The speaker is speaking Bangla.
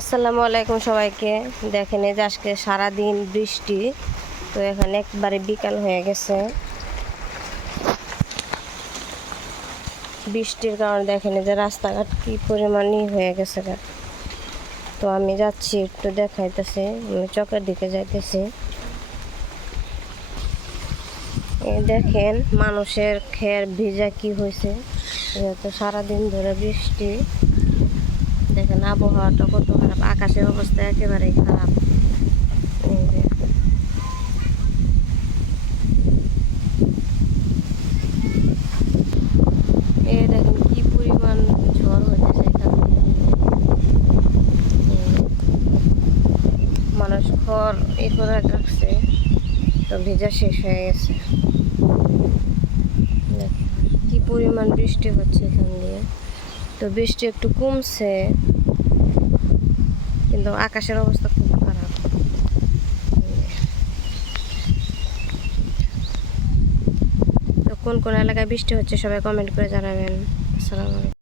আসসালামু আলাইকুম সবাইকে। দেখেন যে আজকে সারাদিন বৃষ্টি, তো এখানে একবারে বিকাল হয়ে গেছে। বৃষ্টির কারণে দেখেন যে রাস্তাঘাট কি পরিমাণই হয়ে গেছে তো আমি যাচ্ছি, একটু দেখাইতেছি, আমি চকের দিকে যাইতেছি। দেখেন মানুষের খের ভিজা কি হয়েছে সারাদিন ধরে বৃষ্টি। আবহাওয়াটা কত খারাপ, আকাশের অবস্থা একেবারেই খারাপ। এই খড় ই করে তো ভেজা শেষ হয়ে গেছে। কি পরিমাণ বৃষ্টি হচ্ছে এখান দিয়ে। তো বৃষ্টি একটু কমছে। কিন্তু আকাশের অবস্থা খুব খারাপ। কোন কোন এলাকায় বৃষ্টি হচ্ছে সবাই কমেন্ট করে জানাবেন। আসসালামু আলাইকুম।